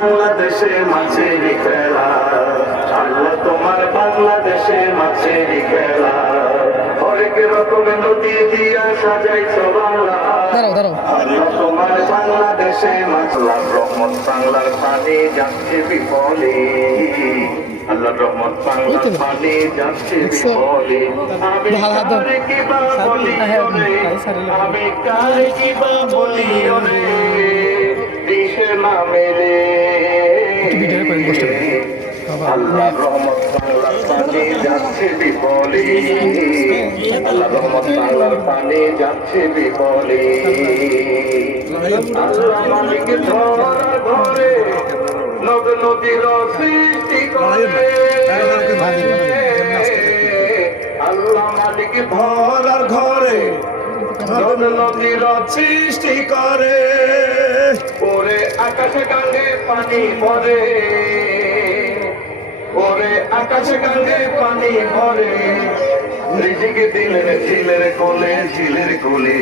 বাংলাদেশে মাছের খেলা, আল্লাহ তোমার বাংলাদেশে মাছের খেলা, হরেক রকমের নদী দিয়া সাজাইছো বাংলা। আল্লাহ তোমার বাংলাদেশে মাছলার রহমত বাংলার পানি যাচ্ছে বিফলে, আল্লাহর রহমত বাংলার পানি যাচ্ছে বিফলে। আমি কারে কিবা বলি ওরে, আমি কারে কিবা বলি ওরে, দিশে নামে রে। আল্লাহর রহমত বাংলার পানি যাচ্ছে বিফলে, আল্লাহর রহমত বাংলার পানি যাচ্ছে বিফলে। আল্লাহ মালিক ধরার ঘরে নদ নদীর সৃষ্টি করে, আল্লাহ মালিক ধরার ঘরে নদ নদীর সৃষ্টি করে, পরে আকাশে গঙ্গে পানি পড়ে, পরে আকাশে গঙ্গে পানি পড়ে, রিজিক দিলের ঝিলের কোলে, ঝিলের কোলে